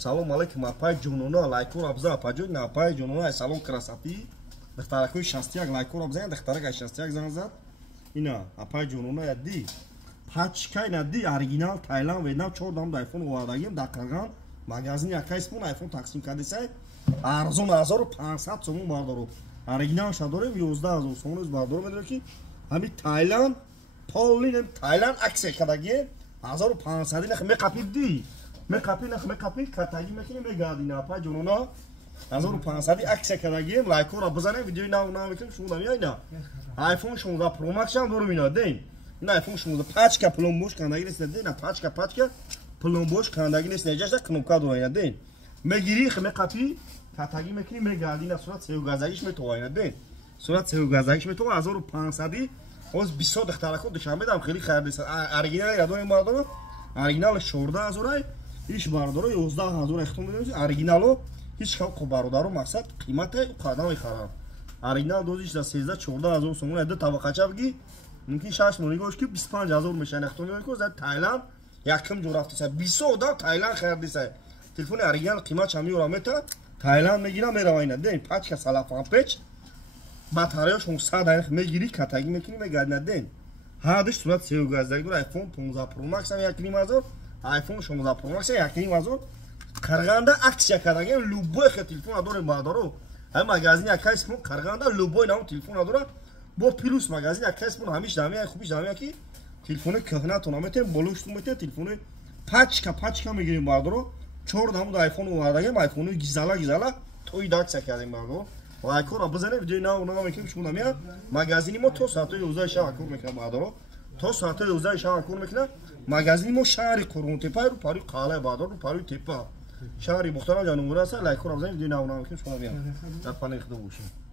салом алейкум апай ҷунуна лайкур абза апаҷуд апай ҷунуна салом красати дахтаракои 61 лайкур абза дахтарак 61 зан зад ина апай ҷунуна яди пачкай нади оригинал Тайланд Вьетнам 4 дам айфон овардагим дар Қарған магазин якай спун айфон тақсим кардисай арзон 1500 сомон бардоро оригинал шадорем 11000 сомон бардоро медоре ки ҳами Тайланд полин Тайланд аксия кардаги 1500 нах мекапиди мекапи катаги мекини мегадина апай ҷунуна 1500 аксия кардаги лайкура бизанем видеои нав мекунем шумо намиайна айфон 16 Pro Max ам доро минадем ина айфон 16 пачка пломбош кандаги нест дена пачка пломбош кандаги нест нежашта кнопка доина ден мегири мекапи катаги мекини мегадина сурат сеугазагиш метовайна ден сурат сеугазагиш метова 1500 оз 20 дахтарако душанбедам хели хардиса оригинал ядои мардоро оригинал 14000 ай иш бардоро 11000 ихтом медонис оригинало ҳеҷ халқо бародаро мақсад қиматай қадами харам оригинал дозиш да 13 14000 сомон яда табақача бги мумкин 6 монигош ки 25000 мешан ихтом медонис за Тайланд якм ҷо рафтиса 20 одам Тайланд хардиса телефони оригинал қимат чами орамета Тайланд мегира меравайна ден пачка салафан печ батареяш 100 дақиқа мегири катаги мекини мегадна ден ҳадиш сурат сеугаздаги дор айфон 15 Pro Max ам 1500 айфон 16 Pro Max 1500 Қарғанда аксия кардаги любой хе телефон дорем бадаро ҳам магазин якай спун Қарғанда любой нам телефон дора бо плюс магазин якай спун ҳамиш дамия хубиш дамия ки телефони кӯҳна то наметем болушту мете телефони пачка мегирем бадаро 4 дам айфон овардагим айфони гизала тои даксия кардем бадаро лайкора бизанем видеои нав мекунем шумо намия магазини мо то соати 11 шаба кор мекунам бадаро то соати 11 шаба кор мекунам магазини мо шаҳри Қурғунтепа рӯ пари қалаи бадаро рӯ пари тепа шаҳри Бухтарам ҷанубур аст лайкора бизанем видеои нав мекунем шумо намия дар панел худо бошед.